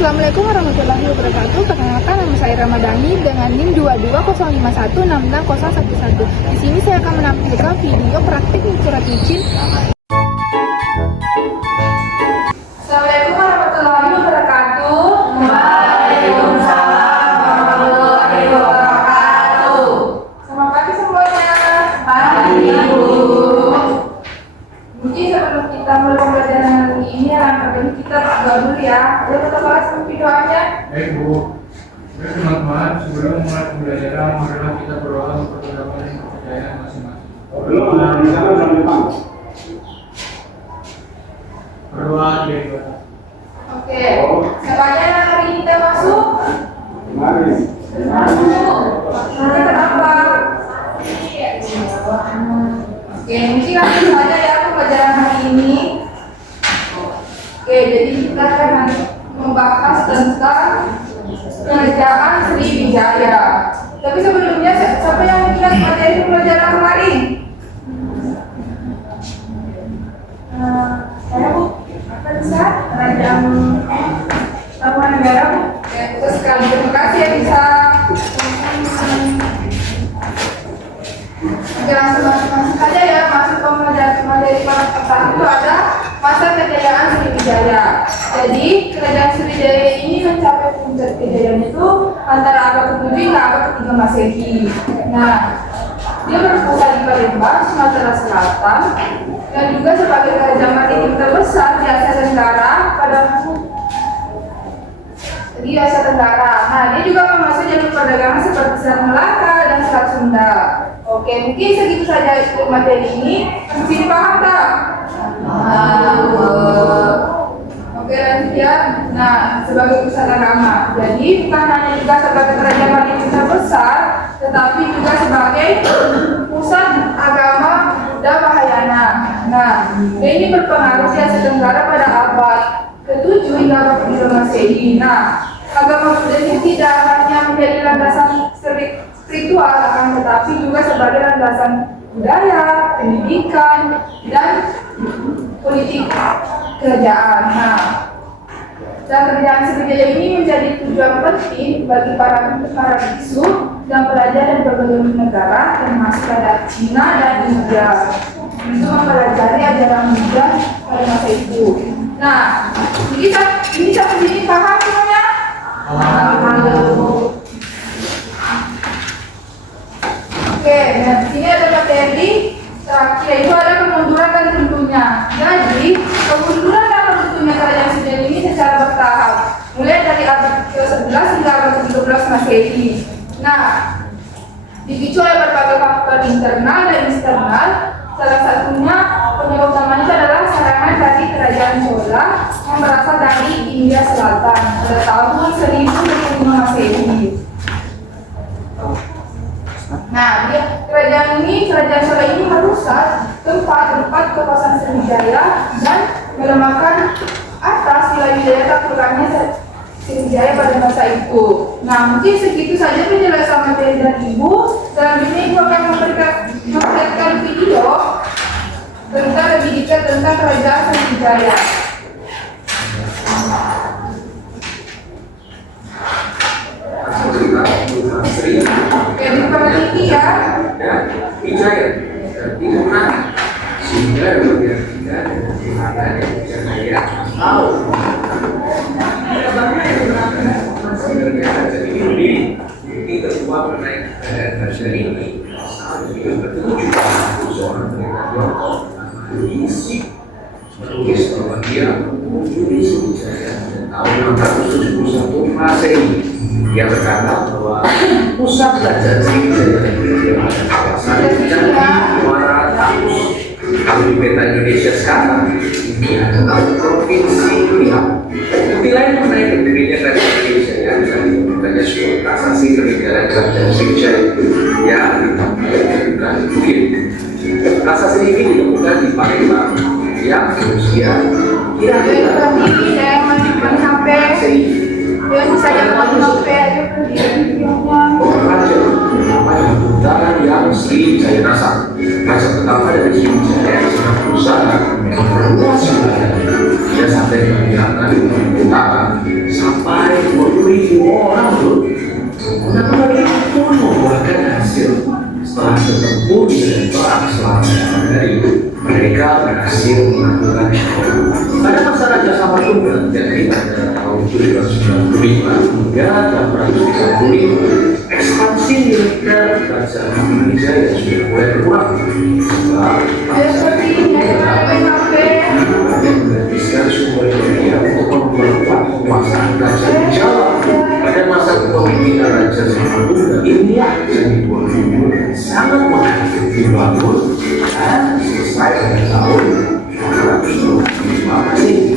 Assalamualaikum warahmatullahi wabarakatuh. Perkenalkan, nama saya Ramadhani dengan NIM 22051660111. Di sini saya akan menampilkan video praktik surat izin. Assalamualaikum warahmatullahi wabarakatuh. Waalaikumsalam warahmatullahi wabarakatuh. Selamat pagi semuanya. Pagi, Bu. Mungkin sebelum kita mulai pembelajaran hari ini, langkah kita berdoa dulu ya. Ayo kita bahas videonya. Baik Bu, baik teman-teman, sebelum mulai pembelajaran, marilah kita berdoa untuk pendapatan dan kepercayaan masing-masing. Berdoa dari doa. Oke. Siapanya yang hari ini kita masuk? Masuk. Kenapa? Oke, mungkin langsung saja ya pembelajaran hari ini. Oke, jadi kita akan membahas tentang Kerajaan Sriwijaya. Tapi sebelumnya, siapa yang ingat materi pembelajaran kemarin? Saya Bu, apa bisa? Kerajaan Taruhan Negara Bu. Ya, terus sekali terima kasih ya bisa. Oke, langsung saja ya masuk ke materi pertama itu ada masa kejayaan Sriwijaya. Jadi kerajaan Sriwijaya ini mencapai puncak kejayaan itu antara abad ke-7 hingga abad ke-3 Masehi. Nah, dia berpusat di Palembang, Sumatera Selatan, dan juga sebagai kerajaan maritim terbesar di Asia Tenggara Nah, dia juga menguasai jalur perdagangan seperti Selat Melaka dan Selat Sunda. Oke, mungkin segitu saja untuk materi ini. Masih paham tak? Oke, lanjut ya. Nah, sebagai pusat agama. Jadi bukan hanya juga sebagai kerajaan maritim terbesar, tetapi juga sebagai pusat agama Buddha Mahayana. Nah, ini berpengaruh di Asia Tenggara pada abad ke-7 hingga abad ke-3 Masehi. Nah, agama Buddha ini tidak hanya menjadi landasan spiritual, akan tetapi juga sebagai landasan budaya, pendidikan, dan politik kerajaan. Nah, dan kerajaan Sriwijaya ini menjadi tujuan penting bagi para biksu dan pelajar dari berbagai negara, termasuk ada Cina dan India, untuk mempelajari ajaran Buddha pada masa itu. Nah, ini sampai sini paham semuanya? Oke, nah di sini ada materi terakhir, yaitu ada kemunduran dan tentunya. Jadi, kemunduran dan tentunya kerajaan Sriwijaya ini secara bertahap, mulai dari abad ke-11 hingga abad ke-13 Masehi. Nah, dipicu oleh berbagai faktor internal dan eksternal. Salah satunya penyebab utamanya adalah serangan dari kerajaan Chola yang berasal dari India Selatan pada tahun 1025 Masehi. Nah, kerajaan Chola ini merusak tempat kekuasaan Sriwijaya dan melemahkan atas wilayah taklukannya Sriwijaya pada masa itu. Nah, mungkin segitu saja penjelasan materi dari Ibu. Selanjutnya Ibu akan memperlihatkan video tentang lebih detail tentang kerajaan Sriwijaya. Oke, diperhatikan ya. Wijaya tidak pernah sehingga bagian tiga dan Wijaya tahu kerajaan ini berdiri kita semua pernah kerajaan ini juga bertemu juga seorang mereka Tiongkok diisi menulis bahwa dia mengunjungi Sriwijaya tahun 671 Masehi. Dia berkata bahwa pusat kerajaan Sriwijaya ada di kawasan Candi Muara Takus. Kalau di peta Indonesia sekarang ini adalah provinsi Riau. Bukti lain mengenai berdirinya kerajaan Sriwijaya adalah ditemukannya sebuah prasasti peninggalan kerajaan Sriwijaya yang ditemukan di Bukit. Prasasti ini ditemukan di Palembang yang berusia kira-kira Dia bisa jangan HP aja raja namanya Buddha yang Sriwijaya Rasa. Raja pertama dari Sriwijaya yang sangat berusaha memperluas wilayah. Dia sampai meninggalkan utara sampai 1795 hingga 835 ekspansi militer Kerajaan Sriwijaya sudah mulai berkurang. Seperti ini, menghabiskan sumber daya untuk memperkuat kekuasaan Kerajaan Jawa pada masa kepemimpinan Raja Simanjuntak. Inilah Candi Borobudur yang sangat menghasilkan dibangun dan selesai pada tahun 425 Masehi.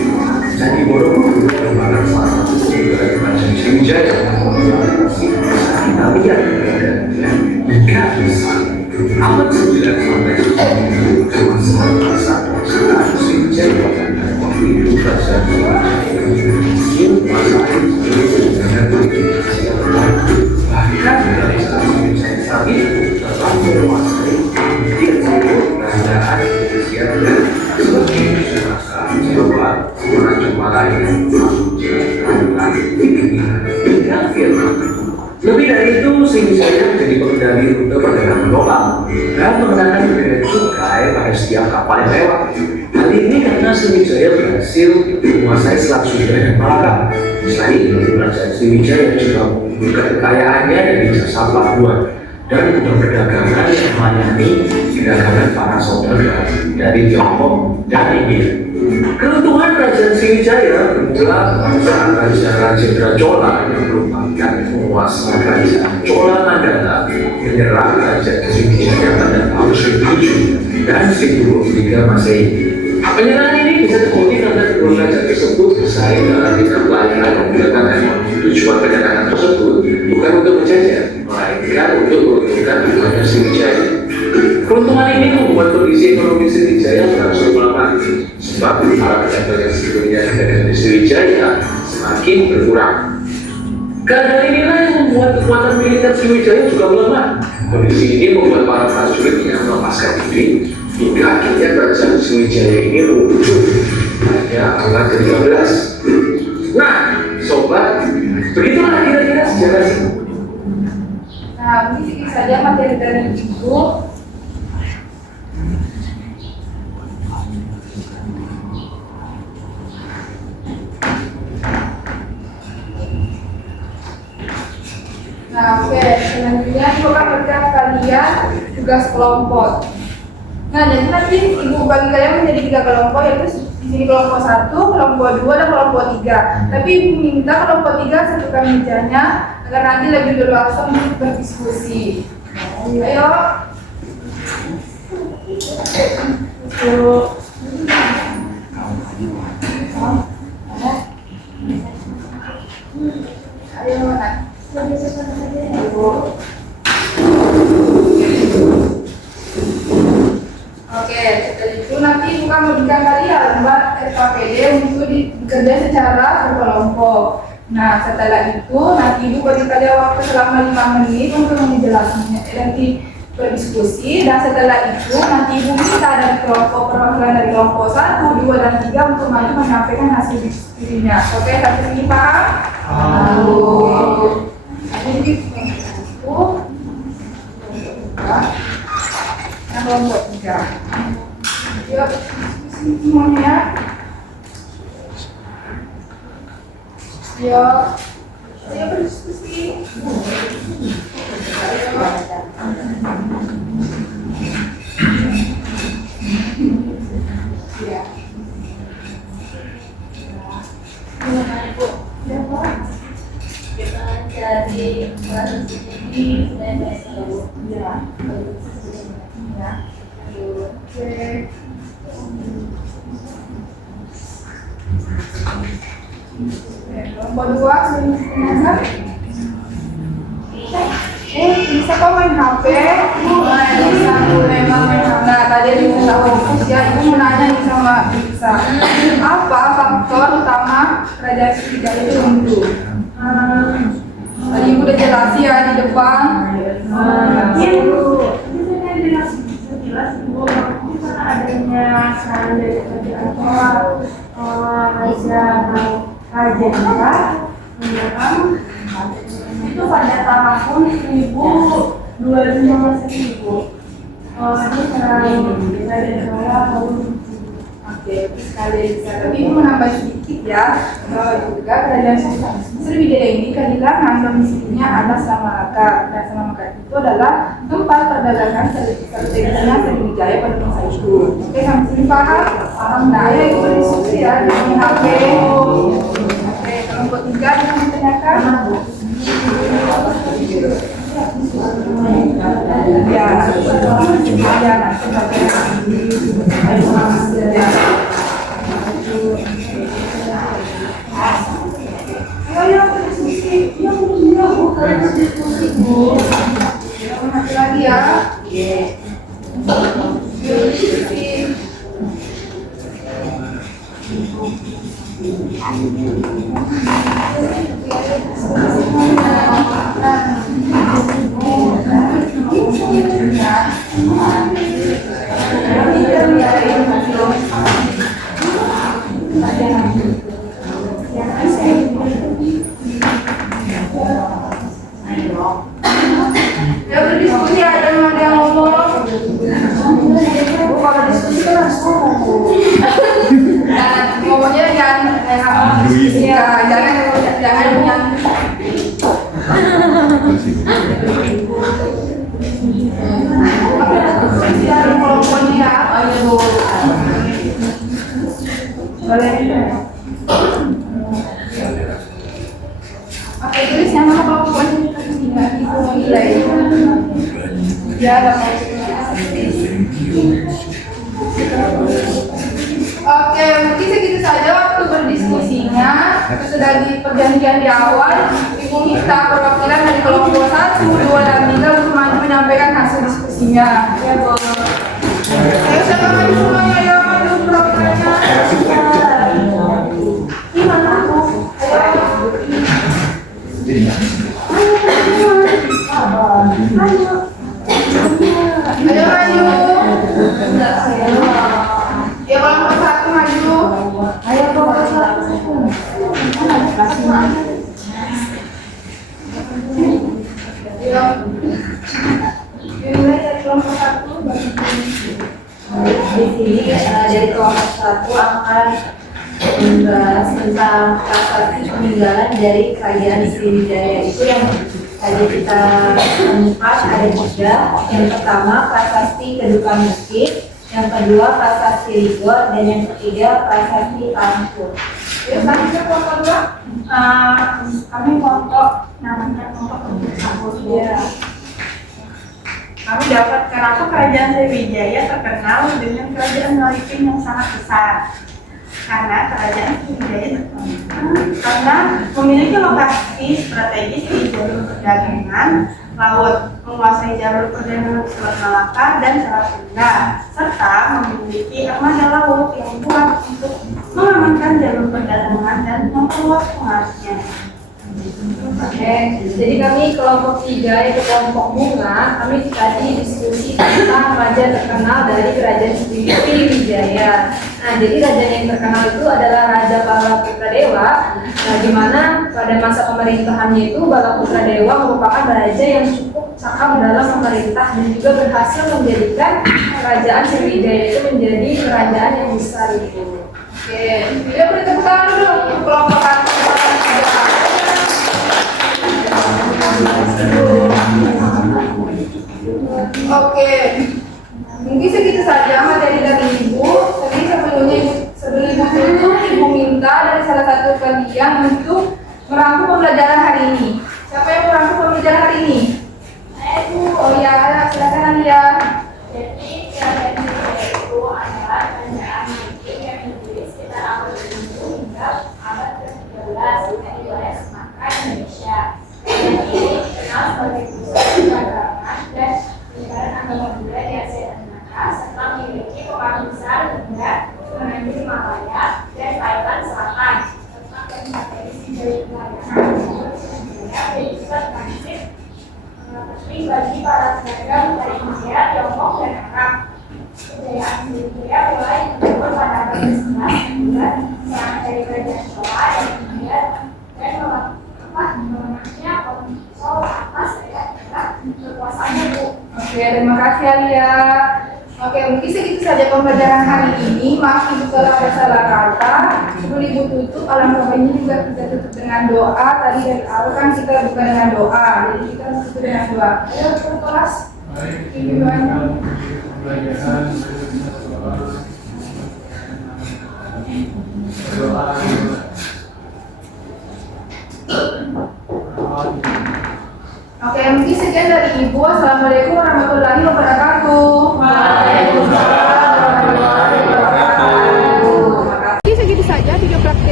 Candi Borobudur merupakan salah satu peninggalan Kerajaan Sriwijaya yang masih bisa kita lihat keberadaannya hingga besar. Abad 9 sampai 10 kemasan masa Kerajaan Sriwijaya dan waktu itu Kerajaan Sriwijaya masa dengan bahkan dari Sriwijaya saat itu telah menguasai kerajaan Indonesia dan sebagai masyarakat Jawa, Raja Malaya, hingga Vietnam. Lebih dari itu, Sriwijaya menjadi pengendali rute perdagangan lokal dan mengenakan biaya cukai pada setiap kapal yang lewat. Hal ini karena Sriwijaya berhasil menguasai Selat Sunda dan Malaka. Selain itu, Kerajaan Sriwijaya juga mengumpulkan kekayaannya dari jasa pelabuhan dan gudang perdagangan yang melayani perdagangan para saudara dari Tiongkok dan India. Keruntuhan Kerajaan Sriwijaya bermula saat Raja Jenderal Chola yang merupakan penguasa Kerajaan Chola Nagara menyerang Kerajaan Sriwijaya pada tahun 1007 dan 1023 Masehi. Penyerangan ini bisa terbukti karena kedua kerajaan tersebut bersaing dalam bidang pelayanan dan perdagangan. Tujuan perdagangan tersebut bukan untuk menjajah, melainkan untuk meruntuhkan wilayah Sriwijaya. Keruntuhan ini membuat kondisi ekonomi Sriwijaya berangsur melemah, sebab para pedagang yang sebelumnya berada di Sriwijaya semakin berkurang. Keadaan inilah yang membuat kekuatan militer Sriwijaya juga melemah. Kondisi ini membuat para prajuritnya melepaskan diri hingga akhirnya Kerajaan Sriwijaya ini runtuh pada abad ke-13. Nah, sobat, begitulah kira-kira sejarah itu. Nah, ini sedikit saja materi dari Ibu. Nah, oke, selanjutnya Ibu akan berikan kalian tugas kelompok. Nah, jadi nanti Ibu bagi kalian menjadi 3 kelompok, yaitu di sini kelompok 1, kelompok 2, dan kelompok 3. Tapi Ibu minta kelompok 3 satukan mejanya agar nanti lebih leluasa untuk berdiskusi. Ayo. Ayo, nak. Oke, setelah itu nanti bukan memberikan kalian lembar RKPD untuk bekerja secara berkelompok. Nah, setelah itu nanti Ibu beri kalian waktu selama 5 menit untuk menjelaskannya, nanti berdiskusi. Dan setelah itu nanti Ibu minta dari kelompok perwakilan dari kelompok 1, 2, dan 3 untuk maju menyampaikan hasil diskusinya. Oke, sampai sini paham? Jadi kelompok 1, nah kelompok 3. Yuk, diskusi semuanya. Yuk, ayo berdiskusi. Ya. Kita jadi kelas ini semester Ya. Ya. Oke. Kelompok 2 sebenarnya. Bisa kok main HP? Bisa, memang main HP. Nah, tadi Ibu minta fokus ya. Ibu mau nanya nih sama Bisa. Apa faktor utama Kerajaan Sriwijaya itu runtuh? Tadi Ibu udah jelasin ya di depan. Iya Bu, itu saya jelas Bu, itu karena adanya saran dari kerajaan Raja menyerang itu pada tahun 1025 Masehi Bu. Ini serang Raja Chola tahun Jadi sekali bisa tapi menambah sedikit ya. Juga kerajaan Sriwijaya ini kehilangan domisilinya ada Samaraka. Nah, Samaraka itu adalah tempat perdagangan strateginya Sriwijaya pada masa itu. Oke, sampai sini paham? Paham. Nah, ayo kita diskusi ya dengan HP. Oke, kelompok 3 yang ditanyakan. Ya, lagi ya. Ya berdiskusi ada yang ngomong. Kalau diskusi kan harus ngomong. Dan ngomongnya jangan yang kelompoknya ayo boleh. Oke, tulis yang mana kelompoknya nilai ya dapat. Oke, mungkin segitu saja waktu berdiskusinya. Sudah di perjanjian di awal, Ibu minta perwakilan dari kelompok 1, 2, dan 3 untuk maju menyampaikan hasil diskusinya. Ya, Bu. Ayo siapa maju semuanya, ayo maju perwakilannya. Gimana aku? Ayo maju. Ya kelompok 1 maju. Ayo kelompok 1. Ya. Dimulai dari kelompok 1. Di sini dari kelompok 1 akan membahas tentang prasasti peninggalan dari kerajaan Sriwijaya. Itu yang tadi kita temukan ada 3. Yang pertama prasasti Kedukan Bukit, yang kedua prasasti Rigor, dan yang ketiga prasasti Lampur. Ya, selanjutnya kelompok 2. Kami kelompok namanya kelompok Kabur. Ya. Kami dapat kenapa kerajaan Sriwijaya terkenal dengan kerajaan maritim yang sangat besar. Karena kerajaan Sriwijaya karena memiliki lokasi strategis di jalur perdagangan laut, menguasai jalur perdagangan Selat Malaka dan Selat Sunda, serta memiliki armada laut yang kuat untuk mengamankan jalur perdagangan dan memperluas pengaruhnya. Oke, jadi kami kelompok 3 yaitu kelompok Bunga, kami tadi diskusi tentang raja terkenal dari kerajaan Sriwijaya. Nah, jadi raja yang terkenal itu adalah Raja Balaputradewa, di mana pada masa pemerintahannya itu Balaputradewa merupakan raja yang cukup cakap dalam memerintah dan juga berhasil menjadikan kerajaan Sriwijaya itu menjadi kerajaan yang besar itu. Oke, ya beri tepuk tangan dulu untuk kelompok 1. Oke, mungkin segitu saja materi dari Ibu. Tapi sebelum Ibu tutup, Ibu minta dari salah satu kalian untuk merangkum pembelajaran hari ini. Siapa yang merangkum pembelajaran hari ini? Oh ya, silakan Alia. Jadi kerajaan itu adalah kerajaan maritim yang berdiri sekitar abad ke-7 hingga abad ke-13 dari wilayah Sumatera, Indonesia. Kerajaan ini dikenal sebagai pusat perdagangan dan penyebaran agama Buddha di Asia Tenggara, serta memiliki pengaruh besar hingga menuju Himalaya dan Thailand Selatan, serta berbagai dari pelayanan menjadi pusat transit penting bagi para pedagang dari India, Tiongkok, dan Arab. Kejayaan Sriwijaya mulai menurun pada abad ke-11 dan serangan dari kerajaan Showa dan India dan memenangnya kontrol atas daerah kekuasaannya, Bu. Oke, terima kasih Alia. Oke, mungkin segitu saja pembelajaran hari ini. Maaf ibu kalau ada salah kata. Sebelum ibu tutup, alangkah baiknya juga kita tutup dengan doa. Tadi dari awal kan kita buka dengan doa, jadi kita tutup dengan doa. Ayo kelas. Baik, ini adalah pembelajaran